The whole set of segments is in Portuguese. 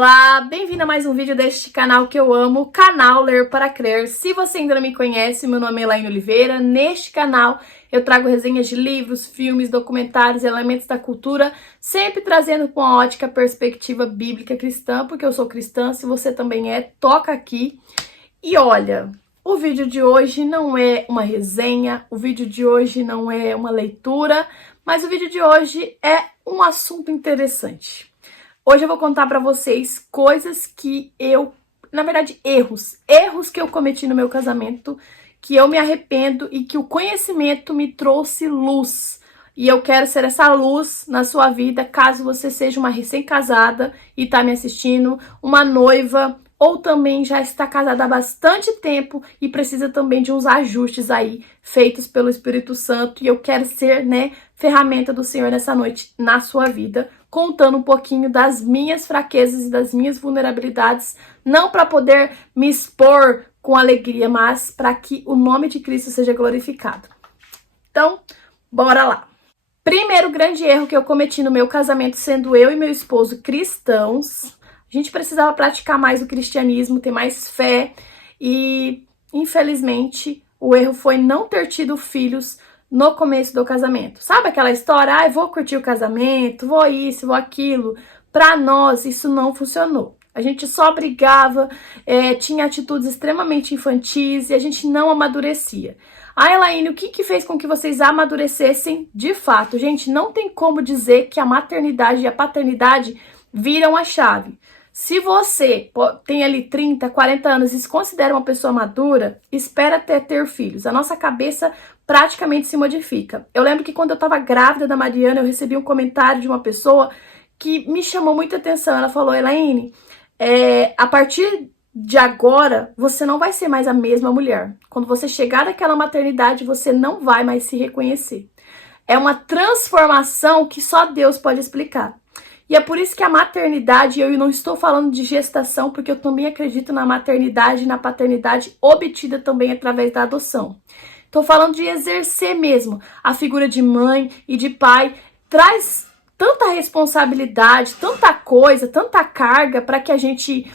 Olá, bem-vindo a mais um vídeo deste canal que eu amo, o canal Ler para Crer. Se você ainda não me conhece, meu nome é Elaine Oliveira. Neste canal eu trago resenhas de livros, filmes, documentários, elementos da cultura, sempre trazendo com a ótica perspectiva bíblica cristã, porque eu sou cristã, se você também é, toca aqui. E olha, o vídeo de hoje não é uma resenha, o vídeo de hoje não é uma leitura, mas o vídeo de hoje é um assunto interessante. Hoje eu vou contar pra vocês coisas que erros que eu cometi no meu casamento, que eu me arrependo e que o conhecimento me trouxe luz. E eu quero ser essa luz na sua vida, caso você seja uma recém-casada e tá me assistindo, uma noiva, ou também já está casada há bastante tempo e precisa também de uns ajustes aí feitos pelo Espírito Santo. E eu quero ser, ferramenta do Senhor nessa noite na sua vida, contando um pouquinho das minhas fraquezas e das minhas vulnerabilidades, não para poder me expor com alegria, mas para que o nome de Cristo seja glorificado. Então, bora lá. Primeiro grande erro que eu cometi no meu casamento, sendo eu e meu esposo cristãos, a gente precisava praticar mais o cristianismo, ter mais fé e, infelizmente, o erro foi não ter tido filhos no começo do casamento. Sabe aquela história? Vou curtir o casamento, vou isso, vou aquilo. Pra nós, isso não funcionou. A gente só brigava, tinha atitudes extremamente infantis e a gente não amadurecia. Elaine, o que fez com que vocês amadurecessem de fato? Gente, não tem como dizer que a maternidade e a paternidade viram a chave. Se você tem ali 30, 40 anos e se considera uma pessoa madura, espera até ter filhos. A nossa cabeça praticamente se modifica. Eu lembro que quando eu estava grávida da Mariana, eu recebi um comentário de uma pessoa que me chamou muita atenção. Ela falou, Elaine, a partir de agora, você não vai ser mais a mesma mulher. Quando você chegar naquela maternidade, você não vai mais se reconhecer. É uma transformação que só Deus pode explicar. E é por isso que a maternidade, eu não estou falando de gestação, porque eu também acredito na maternidade e na paternidade obtida também através da adoção. Estou falando de exercer mesmo a figura de mãe e de pai. Traz tanta responsabilidade, tanta coisa, tanta carga para que a gente,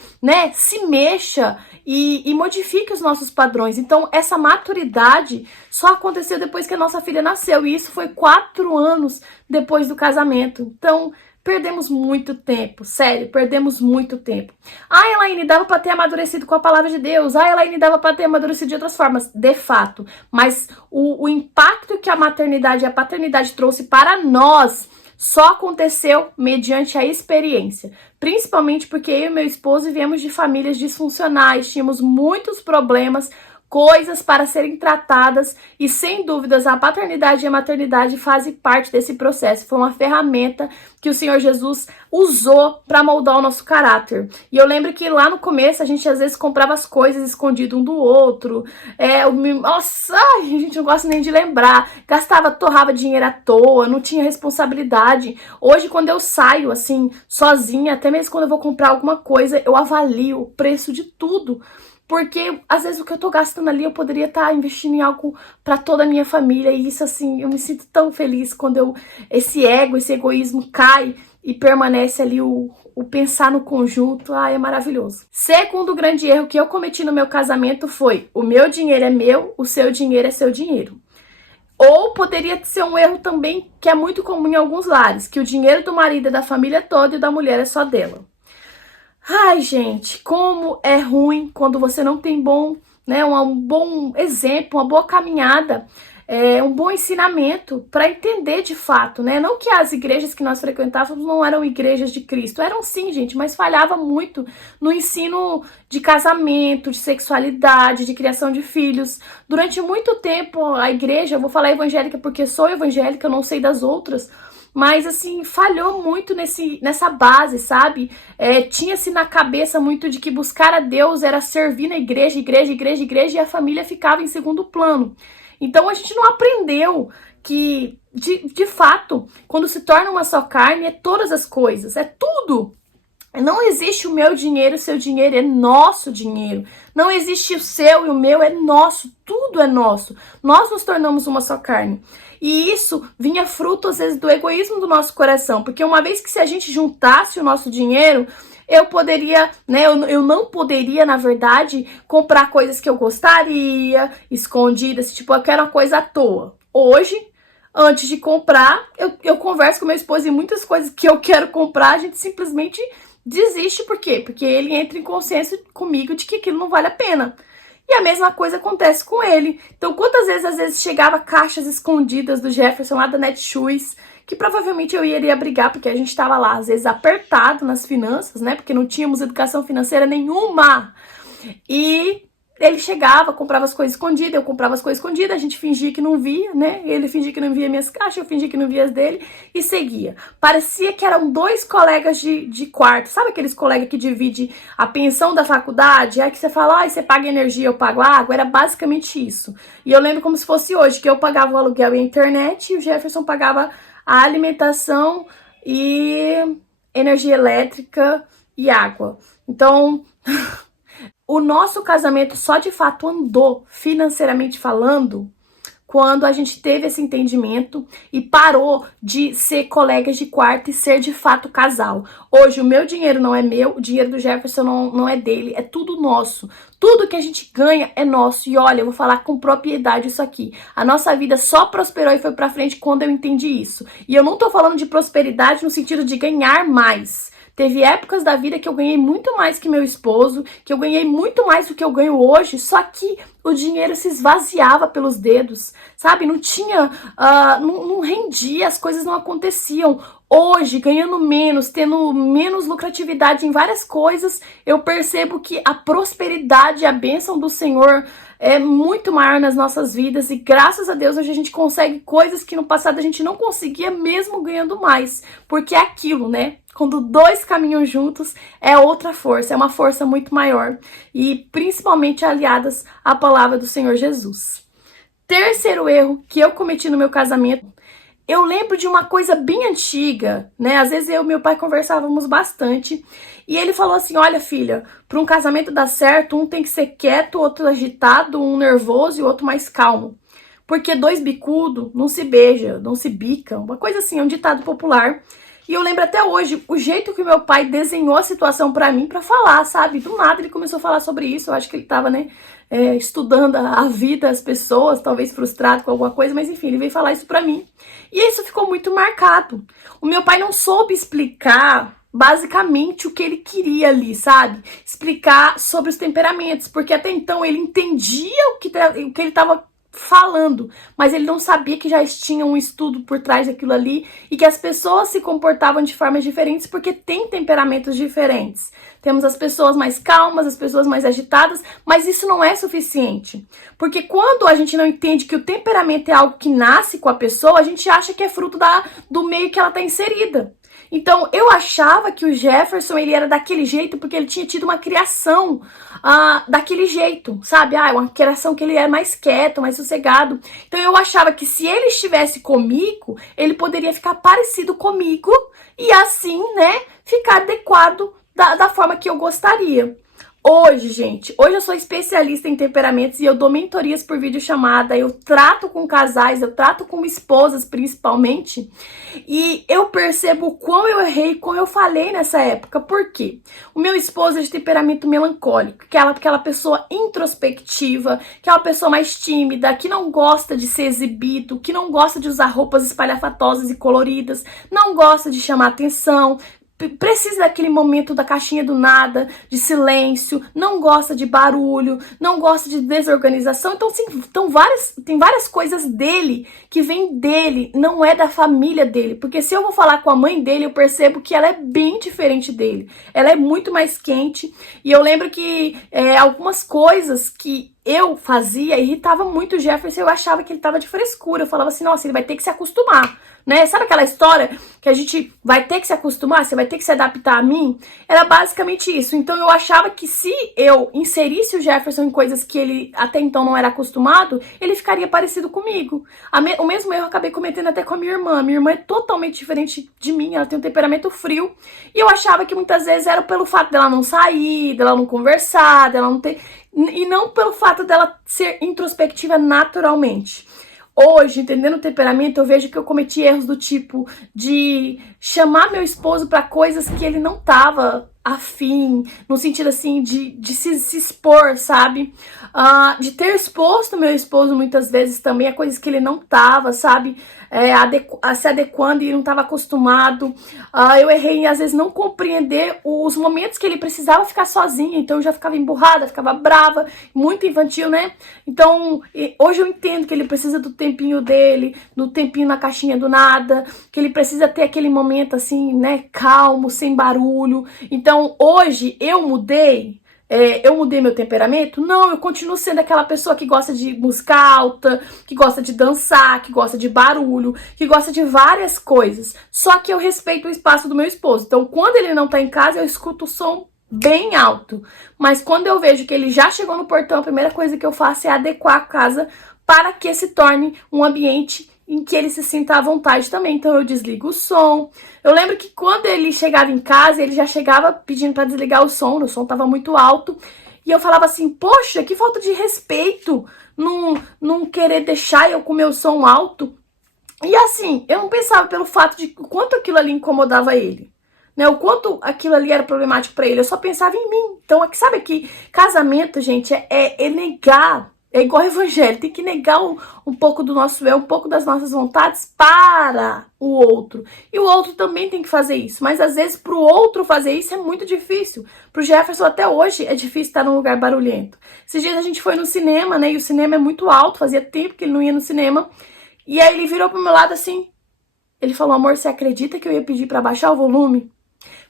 se mexa e modifique os nossos padrões. Então, essa maturidade só aconteceu depois que a nossa filha nasceu. E isso foi 4 anos depois do casamento. Então, perdemos muito tempo, sério, perdemos muito tempo. Elaine, dava para ter amadurecido com a palavra de Deus. Elaine, dava para ter amadurecido de outras formas. De fato. Mas o impacto que a maternidade e a paternidade trouxe para nós só aconteceu mediante a experiência. Principalmente porque eu e meu esposo viemos de famílias disfuncionais, tínhamos muitos problemas, coisas para serem tratadas e, sem dúvidas, a paternidade e a maternidade fazem parte desse processo. Foi uma ferramenta que o Senhor Jesus usou para moldar o nosso caráter. E eu lembro que lá no começo a gente às vezes comprava as coisas escondido um do outro. A gente não gosta nem de lembrar. Gastava, torrava dinheiro à toa, não tinha responsabilidade. Hoje, quando eu saio assim, sozinha, até mesmo quando eu vou comprar alguma coisa, eu avalio o preço de tudo. Porque, às vezes, o que eu tô gastando ali, eu poderia estar investindo em algo para toda a minha família. E isso, assim, eu me sinto tão feliz quando esse ego, esse egoísmo cai e permanece ali o pensar no conjunto. É maravilhoso. Segundo grande erro que eu cometi no meu casamento foi: o meu dinheiro é meu, o seu dinheiro é seu dinheiro. Ou poderia ser um erro também que é muito comum em alguns lares, que o dinheiro do marido é da família toda e o da mulher é só dela. Gente, como é ruim quando você não tem um bom exemplo, uma boa caminhada, um bom ensinamento para entender de fato, Não que as igrejas que nós frequentávamos não eram igrejas de Cristo, eram sim, gente, mas falhava muito no ensino de casamento, de sexualidade, de criação de filhos. Durante muito tempo a igreja, eu vou falar evangélica porque sou evangélica, eu não sei das outras, mas, assim, falhou muito nessa base, sabe? Tinha-se na cabeça muito de que buscar a Deus era servir na igreja, e a família ficava em segundo plano. Então, a gente não aprendeu que, de fato, quando se torna uma só carne, é todas as coisas, é tudo. Não existe o meu dinheiro, o seu dinheiro, é nosso dinheiro. Não existe o seu e o meu, é nosso, tudo é nosso. Nós nos tornamos uma só carne. E isso vinha fruto, às vezes, do egoísmo do nosso coração. Porque uma vez que se a gente juntasse o nosso dinheiro, eu poderia, né, eu não poderia, na verdade, comprar coisas que eu gostaria, escondidas, tipo, eu quero uma coisa à toa. Hoje, antes de comprar, eu converso com meu esposo e muitas coisas que eu quero comprar, a gente simplesmente desiste. Por quê? Porque ele entra em consenso comigo de que aquilo não vale a pena. E a mesma coisa acontece com ele. Então, quantas vezes, às vezes, chegava caixas escondidas do Jefferson lá da Netshoes, que provavelmente eu iria brigar, porque a gente estava lá, às vezes, apertado nas finanças, né? Porque não tínhamos educação financeira nenhuma. E ele chegava, comprava as coisas escondidas, eu comprava as coisas escondidas, a gente fingia que não via, né? Ele fingia que não via minhas caixas, eu fingia que não via as dele e seguia. Parecia que eram dois colegas de quarto. Sabe aqueles colegas que dividem a pensão da faculdade? É que você fala, você paga energia, eu pago água. Era basicamente isso. E eu lembro como se fosse hoje, que eu pagava o aluguel e a internet e o Jefferson pagava a alimentação e energia elétrica e água. Então... O nosso casamento só de fato andou, financeiramente falando, quando a gente teve esse entendimento e parou de ser colegas de quarto e ser de fato casal. Hoje o meu dinheiro não é meu, o dinheiro do Jefferson não é dele, é tudo nosso. Tudo que a gente ganha é nosso. E olha, eu vou falar com propriedade isso aqui. A nossa vida só prosperou e foi pra frente quando eu entendi isso. E eu não tô falando de prosperidade no sentido de ganhar mais. Teve épocas da vida que eu ganhei muito mais que meu esposo, que eu ganhei muito mais do que eu ganho hoje, só que o dinheiro se esvaziava pelos dedos, sabe? Não tinha, não rendia, as coisas não aconteciam. Hoje, ganhando menos, tendo menos lucratividade em várias coisas, eu percebo que a prosperidade e a bênção do Senhor é muito maior nas nossas vidas e graças a Deus hoje a gente consegue coisas que no passado a gente não conseguia mesmo ganhando mais, porque é aquilo, né? Quando dois caminham juntos é outra força, é uma força muito maior e principalmente aliadas à palavra do Senhor Jesus. Terceiro erro que eu cometi no meu casamento, eu lembro de uma coisa bem antiga, né? Às vezes eu e meu pai conversávamos bastante e ele falou assim, olha filha, para um casamento dar certo, um tem que ser quieto, outro agitado, um nervoso e o outro mais calmo. Porque dois bicudos não se beija, não se bica, uma coisa assim, é um ditado popular. E eu lembro até hoje o jeito que meu pai desenhou a situação pra mim pra falar, sabe? Do nada ele começou a falar sobre isso. Eu acho que ele tava, né, estudando a vida, as pessoas, talvez frustrado com alguma coisa, mas enfim, ele veio falar isso pra mim. E isso ficou muito marcado. O meu pai não soube explicar basicamente o que ele queria ali, sabe? Explicar sobre os temperamentos, porque até então ele entendia o que ele tava falando, mas ele não sabia que já tinha um estudo por trás daquilo ali e que as pessoas se comportavam de formas diferentes porque tem temperamentos diferentes. Temos as pessoas mais calmas, as pessoas mais agitadas, mas isso não é suficiente. Porque quando a gente não entende que o temperamento é algo que nasce com a pessoa, a gente acha que é fruto do meio que ela está inserida. Então, eu achava que o Jefferson, ele era daquele jeito porque ele tinha tido uma criação daquele jeito, sabe? Uma criação que ele é mais quieto, mais sossegado. Então, eu achava que se ele estivesse comigo, ele poderia ficar parecido comigo e assim, né, ficar adequado da forma que eu gostaria. Hoje, gente, hoje eu sou especialista em temperamentos e eu dou mentorias por videochamada, eu trato com casais, eu trato com esposas principalmente, e eu percebo o quão eu errei, como eu falei nessa época. Por quê? O meu esposo é de temperamento melancólico, aquela pessoa introspectiva, que é uma pessoa mais tímida, que não gosta de ser exibido, que não gosta de usar roupas espalhafatosas e coloridas, não gosta de chamar atenção, precisa daquele momento da caixinha do nada, de silêncio, não gosta de barulho, não gosta de desorganização. Então, sim, tem várias coisas dele que vem dele, não é da família dele. Porque se eu vou falar com a mãe dele, eu percebo que ela é bem diferente dele. Ela é muito mais quente. E eu lembro que algumas coisas que eu fazia irritava muito o Jefferson. Eu achava que ele tava de frescura. Eu falava assim, nossa, ele vai ter que se acostumar, né? Sabe aquela história que a gente vai ter que se acostumar, você vai ter que se adaptar a mim? Era basicamente isso. Então eu achava que se eu inserisse o Jefferson em coisas que ele até então não era acostumado, ele ficaria parecido comigo. O mesmo erro eu acabei cometendo até com a minha irmã. Minha irmã é totalmente diferente de mim, ela tem um temperamento frio. E eu achava que muitas vezes era pelo fato dela não sair, dela não conversar, dela não ter... E não pelo fato dela ser introspectiva naturalmente. Hoje, entendendo o temperamento, eu vejo que eu cometi erros do tipo de chamar meu esposo para coisas que ele não tava afim, no sentido assim de se expor, sabe? De ter exposto meu esposo muitas vezes também a coisas que ele não tava, sabe? Se adequando e não estava acostumado. Eu errei em, às vezes, não compreender os momentos que ele precisava ficar sozinho, então eu já ficava emburrada, ficava brava, muito infantil, né? Então, hoje eu entendo que ele precisa do tempinho dele, do tempinho na caixinha do nada, que ele precisa ter aquele momento assim, né, calmo, sem barulho. Então, hoje eu mudei. Eu mudei meu temperamento? Não, eu continuo sendo aquela pessoa que gosta de música alta, que gosta de dançar, que gosta de barulho, que gosta de várias coisas. Só que eu respeito o espaço do meu esposo. Então, quando ele não tá em casa, eu escuto o som bem alto. Mas quando eu vejo que ele já chegou no portão, a primeira coisa que eu faço é adequar a casa para que se torne um ambiente em que ele se sinta à vontade também. Então eu desligo o som. Eu lembro que quando ele chegava em casa, ele já chegava pedindo para desligar o som estava muito alto. E eu falava assim, poxa, que falta de respeito não querer deixar eu com o meu som alto. E assim, eu não pensava pelo fato de o quanto aquilo ali incomodava ele. Né, o quanto aquilo ali era problemático para ele. Eu só pensava em mim. Então, sabe que casamento, gente, é negar. É igual evangelho, tem que negar um pouco do nosso eu, um pouco das nossas vontades para o outro. E o outro também tem que fazer isso. Mas às vezes pro outro fazer isso é muito difícil. Pro Jefferson até hoje é difícil estar num lugar barulhento. Esses dias a gente foi no cinema, né? E o cinema é muito alto, fazia tempo que ele não ia no cinema. E aí ele virou pro meu lado assim. Ele falou, amor, você acredita que eu ia pedir para baixar o volume?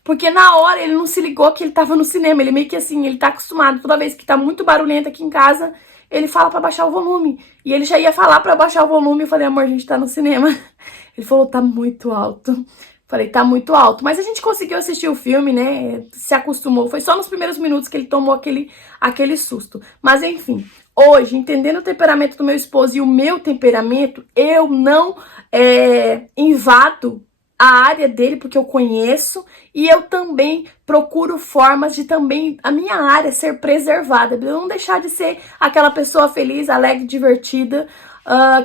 Porque na hora ele não se ligou que ele tava no cinema. Ele meio que assim, ele tá acostumado. Toda vez que tá muito barulhento aqui em casa, ele fala pra baixar o volume. E ele já ia falar pra baixar o volume. Eu falei, amor, a gente tá no cinema. Ele falou, tá muito alto. Falei, tá muito alto. Mas a gente conseguiu assistir o filme, né? Se acostumou. Foi só nos primeiros minutos que ele tomou aquele susto. Mas enfim, hoje, entendendo o temperamento do meu esposo e o meu temperamento, eu não invado a área dele, porque eu conheço, e eu também procuro formas de também a minha área ser preservada, eu não deixar de ser aquela pessoa feliz, alegre, divertida,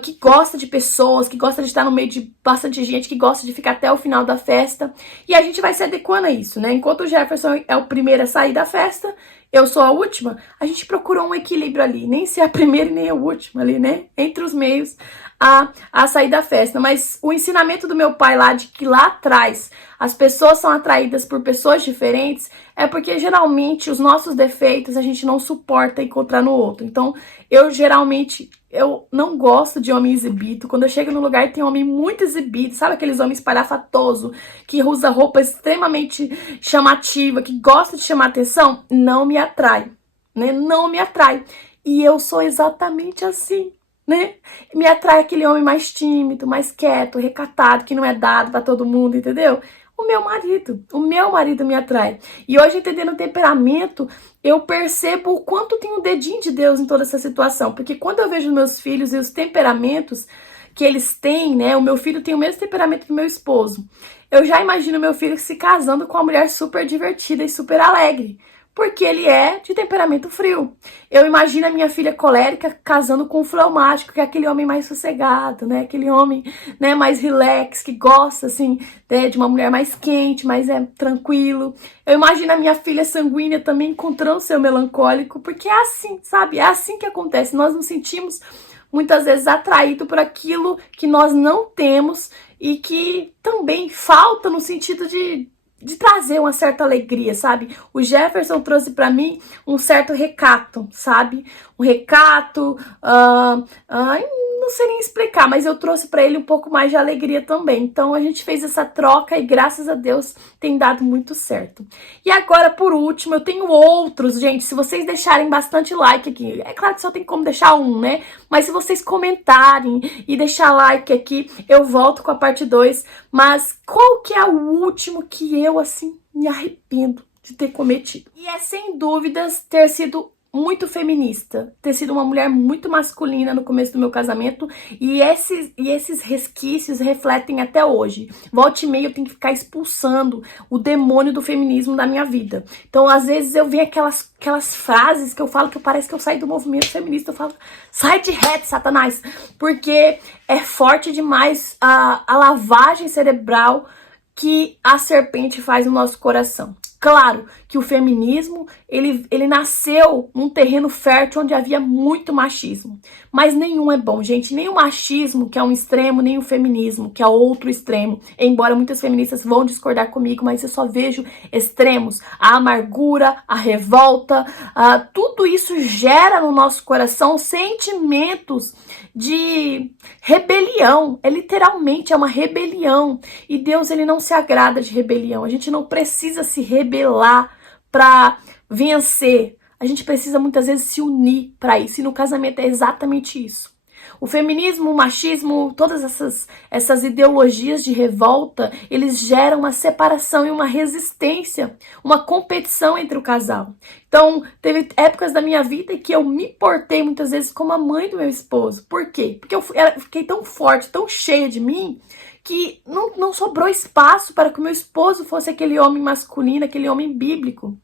que gosta de pessoas, que gosta de estar no meio de bastante gente, que gosta de ficar até o final da festa, e a gente vai se adequando a isso, né? Enquanto o Jefferson é o primeiro a sair da festa, eu sou a última, a gente procurou um equilíbrio ali, nem ser a primeira e nem a última ali, né? Entre os meios a sair da festa. Mas o ensinamento do meu pai lá, de que lá atrás as pessoas são atraídas por pessoas diferentes, é porque geralmente os nossos defeitos a gente não suporta encontrar no outro. Então, eu não gosto de homem exibido. Quando eu chego no lugar e tem homem muito exibido, sabe aqueles homens espalhafatosos, que usa roupa extremamente chamativa, que gosta de chamar atenção? Não me atrai, né? Não me atrai. E eu sou exatamente assim, né? Me atrai aquele homem mais tímido, mais quieto, recatado, que não é dado pra todo mundo, entendeu? O meu marido me atrai. E hoje, entendendo o temperamento, eu percebo o quanto tem um dedinho de Deus em toda essa situação. Porque quando eu vejo meus filhos e os temperamentos que eles têm, né? O meu filho tem o mesmo temperamento do meu esposo. Eu já imagino meu filho se casando com uma mulher super divertida e super alegre, porque ele é de temperamento frio. Eu imagino a minha filha colérica casando com um fleumático, que é aquele homem mais sossegado, né? Aquele homem, né, mais relax, que gosta, assim, né, de uma mulher mais quente, mais tranquilo. Eu imagino a minha filha sanguínea também encontrando seu melancólico, porque é assim, sabe? É assim que acontece. Nós nos sentimos muitas vezes atraídos por aquilo que nós não temos e que também falta no sentido de trazer uma certa alegria, sabe? O Jefferson trouxe pra mim um certo recato, sabe? Um recato, não sei nem explicar, mas eu trouxe pra ele um pouco mais de alegria também. Então a gente fez essa troca e graças a Deus tem dado muito certo. E agora, por último, eu tenho outros, gente. Se vocês deixarem bastante like aqui, é claro que só tem como deixar um, né? Mas se vocês comentarem e deixar like aqui, eu volto com a parte 2. Mas qual que é o último que eu, assim, me arrependo de ter cometido? E é, sem dúvidas, ter sido muito feminista, ter sido uma mulher muito masculina no começo do meu casamento, e esses resquícios refletem até hoje. Volta e meia eu tenho que ficar expulsando o demônio do feminismo da minha vida. Então, às vezes, eu vejo aquelas frases que eu falo que parece que eu saí do movimento feminista. Eu falo, sai de reto, Satanás! Porque é forte demais a lavagem cerebral que a serpente faz no nosso coração. Claro que o feminismo, ele nasceu num terreno fértil onde havia muito machismo. Mas nenhum é bom, gente. Nem o machismo, que é um extremo, nem o feminismo, que é outro extremo. Embora muitas feministas vão discordar comigo, mas eu só vejo extremos. A amargura, a revolta, tudo isso gera no nosso coração sentimentos de rebelião. Literalmente é uma rebelião. E Deus, ele não se agrada de rebelião. A gente não precisa se rebelar para vencer. A gente precisa muitas vezes se unir para isso. E no casamento é exatamente isso. O feminismo, o machismo, todas essas ideologias de revolta, eles geram uma separação e uma resistência, uma competição entre o casal. Então, teve épocas da minha vida que eu me portei muitas vezes como a mãe do meu esposo. Por quê? Porque eu fiquei tão forte, tão cheia de mim, que não sobrou espaço para que o meu esposo fosse aquele homem masculino, aquele homem bíblico.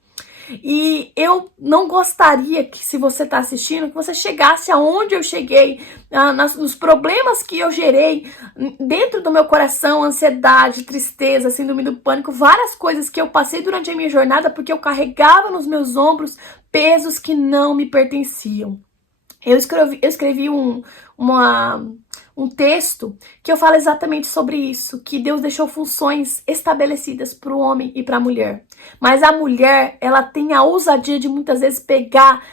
E eu não gostaria que, se você está assistindo, que você chegasse aonde eu cheguei, nos problemas que eu gerei dentro do meu coração, ansiedade, tristeza, síndrome do pânico, várias coisas que eu passei durante a minha jornada porque eu carregava nos meus ombros pesos que não me pertenciam. Eu escrevi um texto que eu falo exatamente sobre isso, que Deus deixou funções estabelecidas para o homem e para a mulher. Mas a mulher, ela tem a ousadia de muitas vezes pegar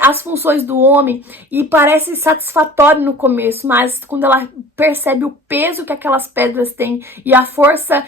as funções do homem e parece satisfatório no começo, mas quando ela percebe o peso que aquelas pedras têm e a força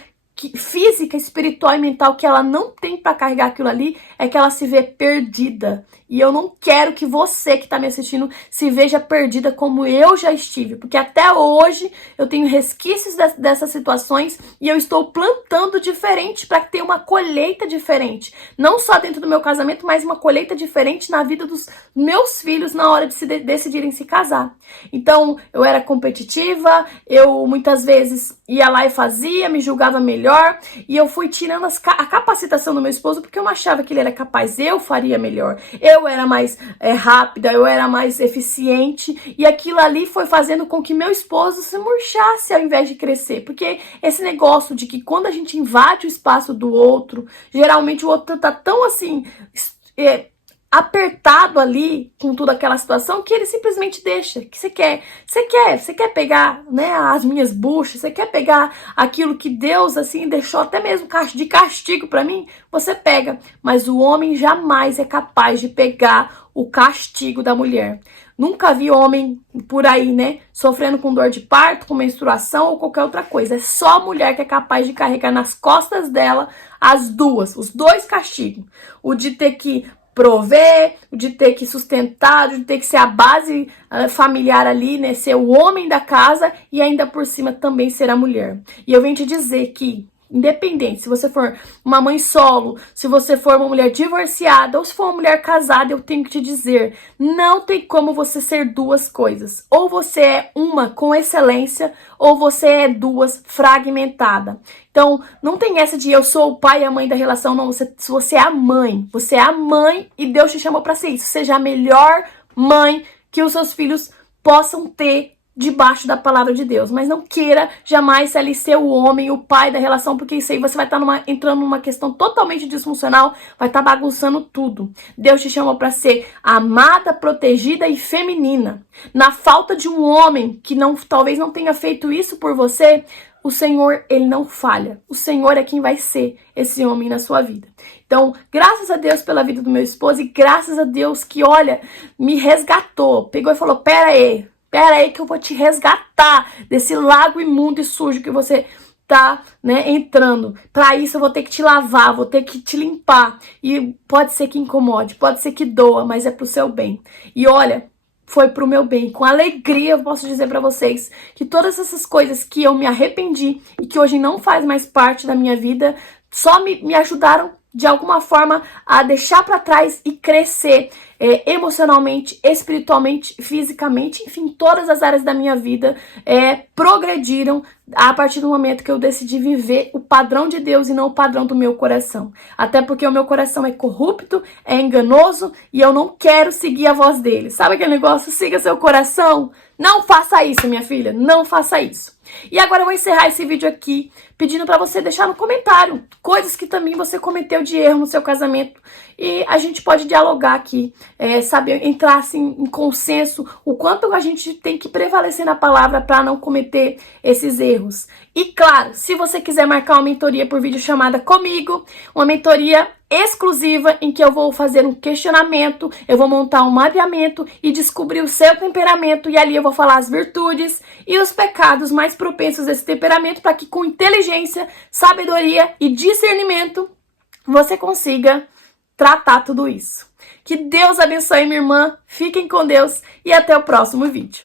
física, espiritual e mental que ela não tem para carregar aquilo ali, é que ela se vê perdida. E eu não quero que você que está me assistindo se veja perdida como eu já estive, porque até hoje eu tenho resquícios dessas situações e eu estou plantando diferente para ter uma colheita diferente. Não só dentro do meu casamento, mas uma colheita diferente na vida dos meus filhos na hora de se decidirem se casar. Então, eu era competitiva, eu muitas vezes ia lá e fazia, me julgava melhor, e eu fui tirando a capacitação do meu esposo porque eu não achava que ele era capaz, eu faria melhor. Eu era mais rápida, eu era mais eficiente, e aquilo ali foi fazendo com que meu esposo se murchasse ao invés de crescer, porque esse negócio de que quando a gente invade o espaço do outro, geralmente o outro tá tão assim apertado ali com toda aquela situação que ele simplesmente deixa. Que você quer pegar, né, as minhas buchas, você quer pegar aquilo que Deus assim deixou até mesmo de castigo para mim, você pega, mas o homem jamais é capaz de pegar o castigo da mulher. Nunca vi homem por aí, né, sofrendo com dor de parto, com menstruação ou qualquer outra coisa. É só a mulher que é capaz de carregar nas costas dela os dois castigos. O de ter que prover, de ter que sustentar, de ter que ser a base familiar ali, né? Ser o homem da casa e ainda por cima também ser a mulher. E eu venho te dizer que, independente, se você for uma mãe solo, se você for uma mulher divorciada ou se for uma mulher casada, eu tenho que te dizer, não tem como você ser duas coisas. Ou você é uma com excelência, ou você é duas fragmentada. Então, não tem essa de eu sou o pai e a mãe da relação, não. Você é a mãe. Você é a mãe e Deus te chamou para ser isso. Seja a melhor mãe que os seus filhos possam ter debaixo da palavra de Deus. Mas não queira jamais ali ser o homem, o pai da relação, porque isso aí você vai estar entrando numa questão totalmente disfuncional, vai estar bagunçando tudo. Deus te chamou para ser amada, protegida e feminina. Na falta de um homem que talvez não tenha feito isso por você, o Senhor, ele não falha. O Senhor é quem vai ser esse homem na sua vida. Então, graças a Deus pela vida do meu esposo e graças a Deus que, olha, me resgatou. Pegou e falou, pera aí que eu vou te resgatar desse lago imundo e sujo que você tá, né, entrando. Para isso eu vou ter que te lavar, vou ter que te limpar. E pode ser que incomode, pode ser que doa, mas é pro seu bem. E olha, foi pro meu bem. Com alegria eu posso dizer para vocês que todas essas coisas que eu me arrependi e que hoje não faz mais parte da minha vida, só me ajudaram de alguma forma a deixar para trás e crescer emocionalmente, espiritualmente, fisicamente, enfim, todas as áreas da minha vida progrediram a partir do momento que eu decidi viver o padrão de Deus e não o padrão do meu coração. Até porque o meu coração é corrupto, é enganoso e eu não quero seguir a voz dele. Sabe aquele negócio? Siga seu coração. Não faça isso, minha filha. Não faça isso. E agora eu vou encerrar esse vídeo aqui pedindo para você deixar no comentário coisas que também você cometeu de erro no seu casamento. E a gente pode dialogar aqui, saber entrar assim em consenso o quanto a gente tem que prevalecer na palavra para não cometer esses erros. E claro, se você quiser marcar uma mentoria por videochamada comigo, uma mentoria exclusiva em que eu vou fazer um questionamento, eu vou montar um mapeamento e descobrir o seu temperamento, e ali eu vou falar as virtudes e os pecados mais propensos desse temperamento para que com inteligência, sabedoria e discernimento você consiga tratar tudo isso. Que Deus abençoe, minha irmã. Fiquem com Deus e até o próximo vídeo.